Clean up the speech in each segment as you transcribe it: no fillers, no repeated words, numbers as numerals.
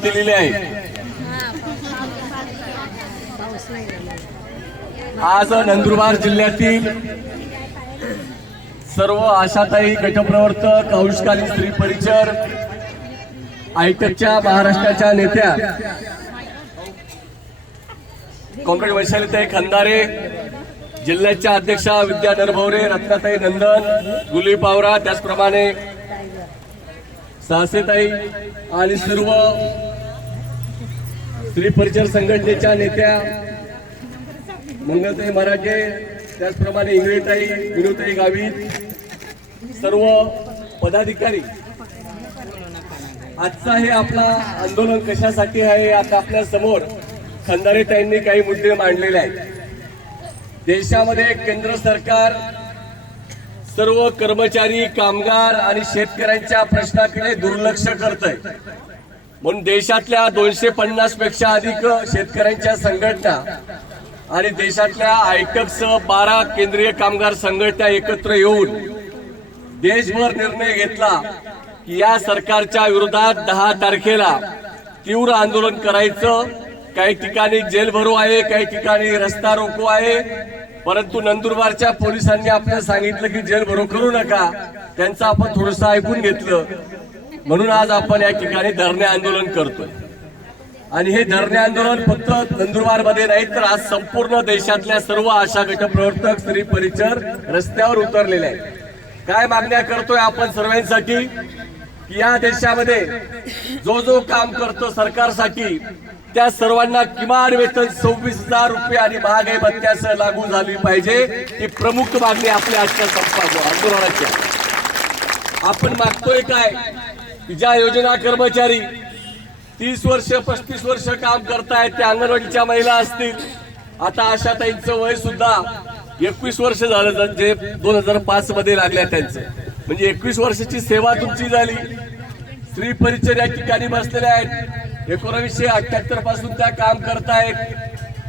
केलेली आहे। आज नंदुरबार जिल्ह्यातील सर्व आशाताई गटप्रवर्तक, अंशकालीन स्त्री परिचर, आयटकच्या महाराष्ट्राच्या नेत्या काँग्रेस वैशालीताई खंदारे, जिल्ह्याच्या अध्यक्षा विद्या नरभवरे, रत्नाताई नंदन, गुली पावरा, त्याचप्रमाणे सासेताई आणि सर्व स्त्री परिचर संघटनेच्या नेत्या मंगलताई मराठे, त्याचप्रमाणे इंगळेताई, विनोताई गावित, सर्व पदाधिकारी, आजचा हे आपला आंदोलन कशासाठी आहे आता आपल्या समोर खंदारे ताईंनी काही मुद्दे मांडलेले आहेत। देशामध्ये केंद्र सरकार सर्व कर्मचारी, कामगार आणि शेतकऱ्यांच्या प्रश्नाकडे दुर्लक्ष करतंय, म्हणून देशातल्या 250 पेक्षा अधिक शेतकऱ्यांच्या संघटना आणि देशातल्या आयटकसह 12 केंद्रीय कामगार संघटना एकत्र येऊन देशभर निर्णय घेतला की या सरकारच्या विरोधात 10 तारखेला तीव्र आंदोलन करायचं। काही ठिकाणी जेल भरो आहे, काही ठिकाणी रस्ता रोको आहे, परंतु नंदुरबारच्या पोलिसांनी आपल्याला सांगितलं की जेल भरो करू नका, त्यांचं आपण थोडंसं ऐकून घेतलं, म्हणून आज आपण या ठिकाणी धरणे आंदोलन करतोय। आणि हे धरणे आंदोलन फक्त नंदुरबार मध्ये नाही तर आज संपूर्ण देशातल्या सर्व आशा गट प्रवर्तक, स्त्री परिचर रस्त्यावर उतरलेले आहेत। काय मागण्या करतोय आपण सर्वांसाठी की या देशामध्ये जो जो काम करतो सरकारसाठी त्या सर्वांना किमान वेतन 26,000 रुपये आणि महागाई भत्त्यासह लागू झाली पाहिजे, ही प्रमुख मागणी आपल्या आजच्या संपादन आंदोलनाची। आपण मागतोय काय की ज्या योजना कर्मचारी 30 वर्ष 35 वर्ष काम करतायत, त्या अंगणवाडीच्या महिला असतील, आता आशाताईंचं वय सुद्धा 21 वर्ष झालं, जे 2005 मध्ये लागल्या त्यांचं, म्हणजे 21 वर्षाची सेवा तुमची झाली। स्त्री परिचर या ठिकाणी बसलेल्या आहेत, 1978 पासून त्या काम करतायत।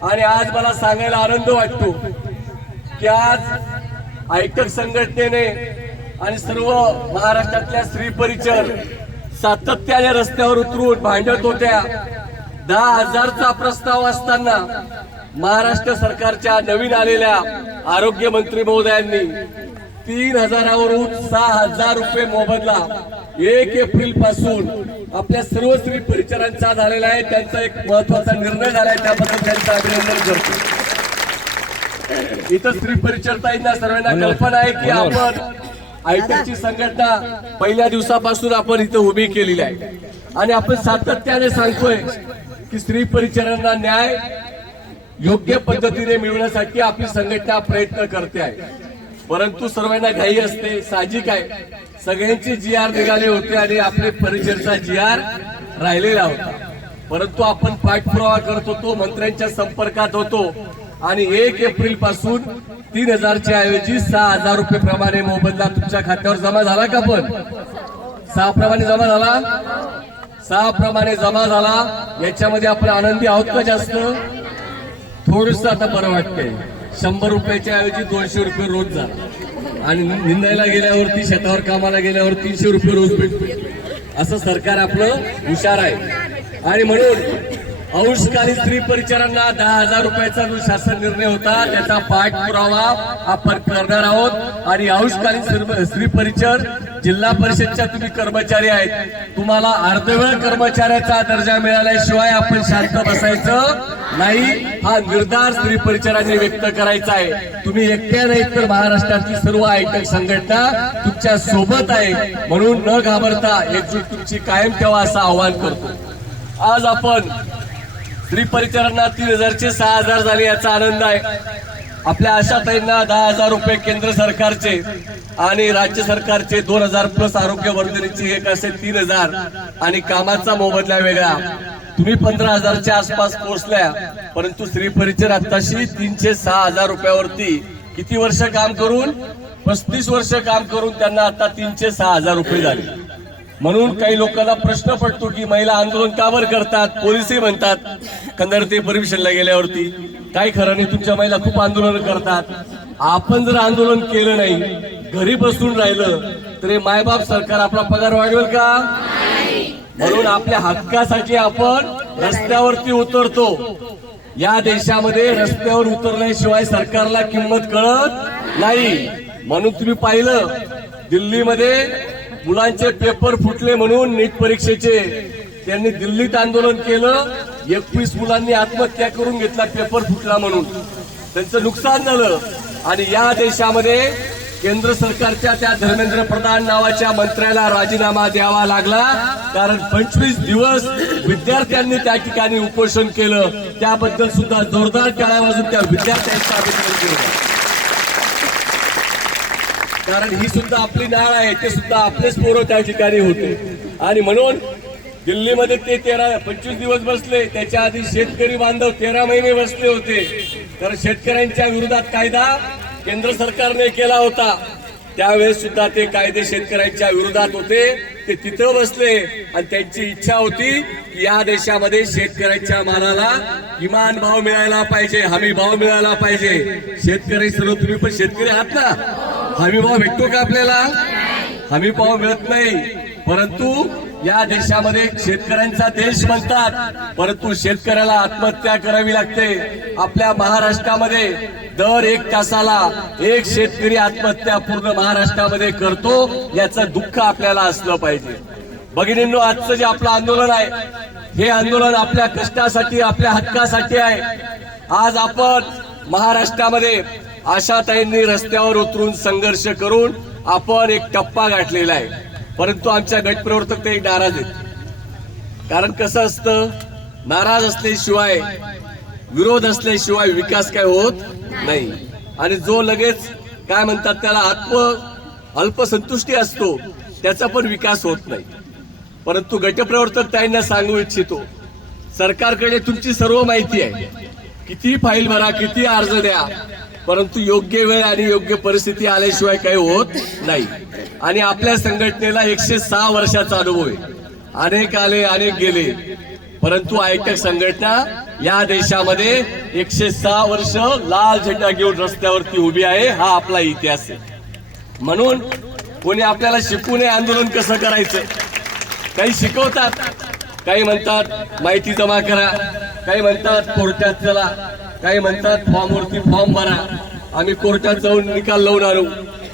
आणि आज मला सांगायला आनंद वाटतो की आज आयटक संघटनेने आणि सर्व महाराष्ट्रातल्या स्त्री परिचर सातत्याने रस्त्यावर उतरून भांडत होत्या। 10,000चा प्रस्ताव असताना महाराष्ट्र सरकारच्या नवीन आलेल्या आरोग्य मंत्री महोदयांनी 3,000वरून 6,000 रुपये मोबदला 1 एप्रिल पासून आपल्या सर्व स्त्री परिचरांचा झालेला आहे। त्यांचा एक महत्वाचा निर्णय झालाय, त्याबद्दल त्यांचं अभिनंदन करतो। इथं स्त्री परिचरताईंना सर्वांना कल्पना आहे की आपण आयटकची संघटना पहिल्या दिवसापासून आपण इथं उभी केलेली आहे आणि आपण सातत्याने सांगतोय की स्त्री परिचरांना न्याय योग्य पद्धतीने मिळवण्यासाठी आपली संघटना प्रयत्न करते आहे। परंतु सर्वांना घाई असते, साहजिक आहे, सगळ्यांचे GR निघाले होते आणि आपले परिचरचा GR राहिलेला होता, परंतु आपण पाठपुरावा करत होतो, मंत्र्यांच्या संपर्कात होतो आणि 1 एप्रिल पासून 3,000च्या ऐवजी 6,000 रुपये प्रमाणे मोबदला तुमच्या खात्यावर जमा झाला का? पण 6 प्रमाणे जमा झाला, 6 प्रमाणे जमा झाला। याच्यामध्ये आपण आनंदी आहोत का? जास्त थोडस आता बरं वाटतंय। 100 रुपयाच्या ऐवजी 200 रुपये रोज झाला आणि निंदायला गेल्यावरती, शेतावर कामाला गेल्यावर 300 रुपये रोज भेटते। असं सरकार आपलं हुशार आहे आणि म्हणून अंशकालीन स्त्री परिचरांना 10,000 रुपयाचा जो शासन निर्णय होता त्याचा पाठपुरावा आपण करणार आहोत। आणि अंशकालीन स्त्री परिचर जिल्हा परिषदच्या तुम्ही कर्मचारी आहेत, तुम्हाला अर्धवेळ कर्मचाऱ्याचा दर्जा मिळाल्याशिवाय आपण शांत बसायचं नाही, हा निर्धार स्त्री परिचरांनी व्यक्त करायचा आहे। तुम्ही एकट्या नाही तर महाराष्ट्रातली सर्व आयटक संघटना तुमच्या सोबत आहे, म्हणून न घाबरता एकजूट तुमची कायम ठेवा असं आवाहन करतो। आज आपण स्त्री परिचरांना 3,000चे 6,000 झाले याचा आनंद आहे। आपल्या आशाताईंना 10,000 रुपये केंद्र सरकारचे आणि राज्य सरकारचे 2,000 प्लस आरोग्य वर्धिनीची एक असे 3,000 आणि कामाचा मोबदला वेगळा। तुम्ही 15,000च्या आसपास पोहोचल्या, परंतु स्त्री परिचर आताशी 306,000 रुपयावरती किती वर्ष काम करून, 35 वर्ष काम करून त्यांना आता 306,000 रुपये झाले। म्हणून काही लोकांना प्रश्न पडतो की महिला आंदोलन का बरं करतात, पोलिसही म्हणतात खंदारे परमिशनला गेल्यावरती, काही खरं नाही, तुमच्या महिला खूप आंदोलन करतात। आपण जर आंदोलन केलं नाही, घरी बसून राहिलं तर मायबाप सरकार आपला पगार वाढवेल का? म्हणून आपल्या हक्कासाठी आपण रस्त्यावरती उतरतो. या देशामध्ये रस्त्यावर उतरल्याशिवाय सरकारला किंमत कळत नाही. म्हणून तुम्ही पाहिलं दिल्लीमध्ये मुलांचे पेपर फुटले म्हणून नीट परीक्षेचे त्यांनी दिल्लीत आंदोलन केलं. 21 मुलांनी आत्महत्या करून घेतला पेपर फुटला म्हणून. त्यांचं नुकसान झालं. आणि या देशामध्ये केंद्र सरकारच्या त्या धर्मेंद्र प्रधान नावाच्या मंत्र्याला राजीनामा द्यावा लागला. कारण 25 दिवस विद्यार्थ्यांनी त्या ठिकाणी उपोषण केलं. त्याबद्दल सुद्धा जोरदार टाळ्या वाजून त्या विद्यार्थ्यांचं अभिनंदन केलं. कारण ही सुद्धा आपली नाळ आहे. ते सुद्धा आपलेच पोरं त्या ठिकाणी होते. आणि म्हणून दिल्लीमध्ये ते 25 दिवस बसले. त्याच्या आधी शेतकरी बांधव 13 महिने बसले होते. तर शेतकऱ्यांच्या विरोधात कायदा केंद्र सरकारने केला होता. त्यावेळेस सुद्धा ते कायदे शेतकऱ्यांच्या विरोधात होते. ते तिथं बसले आणि त्यांची इच्छा होती की या देशामध्ये शेतकऱ्यांच्या मालाला किमान भाव मिळायला पाहिजे, हमी भाव मिळायला पाहिजे. शेतकरी सर्व तुम्ही पण शेतकरी आहात ना. हमी भाव भेटतो का आपल्याला? हमी भाव मिळत नाही. परंतु या देशामध्ये शेतकऱ्यांचा देश म्हणतात, परंतु शेतकऱ्याला आत्महत्या करावी लागते. आपल्या महाराष्ट्रामध्ये दर 1 तासाला 1 शेतकरी आत्महत्या पूर्ण महाराष्ट्रामध्ये करतो. याचं दुःख आपल्याला असलं पाहिजे. भगिनींनो, आजचं जे आपलं आंदोलन आहे हे आंदोलन आपल्या कष्टासाठी, आपल्या हक्कासाठी आहे. आज आपण महाराष्ट्रामध्ये आशाताईंनी रस्त्यावर उतरून संघर्ष करून आपण एक टप्पा गाठलेला आहे. परंतु आमच्या गटप्रवर्तक ते नाराज आहेत. कारण कसं असतं, नाराज असल्याशिवाय, विरोध असल्याशिवाय विकास काय होत नाही. आणि जो लगेच काय म्हणतात त्याला अल्पसंतुष्टी असतो त्याचा पण विकास होत नाही. परंतु गटप्रवर्तक त्यांना सांगू इच्छितो, सरकारकडे तुमची सर्व माहिती आहे. किती फाईल भरा, किती अर्ज द्या, परंतु योग्य वेळ आणि योग्य परिस्थिती आल्याशिवाय काही होत नाही. आणि आपल्या संघटनेला 106 वर्षाचा अनुभव आहे. अनेक आले, अनेक गेले, परंतु आयटक संघटना या देशामध्ये 106 वर्ष लाल झेंडा घेऊन रस्त्यावरती उभी आहे. हा आपला इतिहास आहे. म्हणून कोणी आपल्याला शिकवू नये आंदोलन कसं करायचं. काही शिकवतात, काही म्हणतात माहिती जमा करा, काही म्हणतात कोर्टात चला, काही म्हणतात फॉर्मवरती फॉर्म भरा, आम्ही कोर्टात जाऊन निकाल लावून आणू.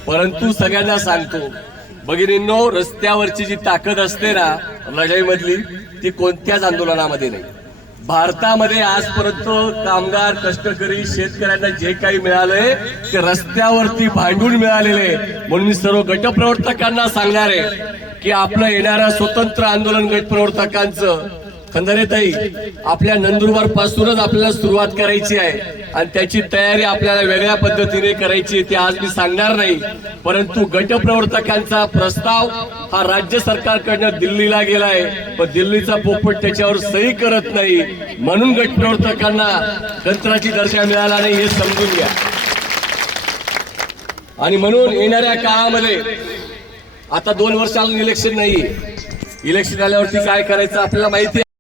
परंतु सगळ्यांना सांगतो भगिनींनो, रस्त्यावरची जी ताकद असते ना लढाईमधली, ती कोणत्याच आंदोलनामध्ये नाही. भारतामध्ये आजपर्यंत कामगार, कष्टकरी, शेतकऱ्यांना जे काही मिळालंय ते रस्त्यावरती भांडून मिळालेले. म्हणून मी सर्व गटप्रवर्तकांना सांगणार आहे की आपलं येणाऱ्या स्वतंत्र आंदोलन गटप्रवर्तकांचं खंदारेताई आपल्या नंदुरबार पासूनच आपल्याला सुरुवात करायची आहे. आणि त्याची तयारी आपल्याला वेगळ्या पद्धतीने करायची, ते आज मी सांगणार नाही. परंतु गटप्रवर्तकांचा प्रस्ताव हा राज्य सरकारकडनं दिल्लीला गेलाय, पण दिल्लीचा पोपट त्याच्यावर सही करत नाही. म्हणून गटप्रवर्तकांना कंत्राटी दर्जा मिळाला नाही हे समजून घ्या. आणि म्हणून येणाऱ्या काळामध्ये आता 2 वर्षाला इलेक्शन नाहीये. इलेक्शन आल्यावरती काय करायचं आपल्याला माहिती आहे.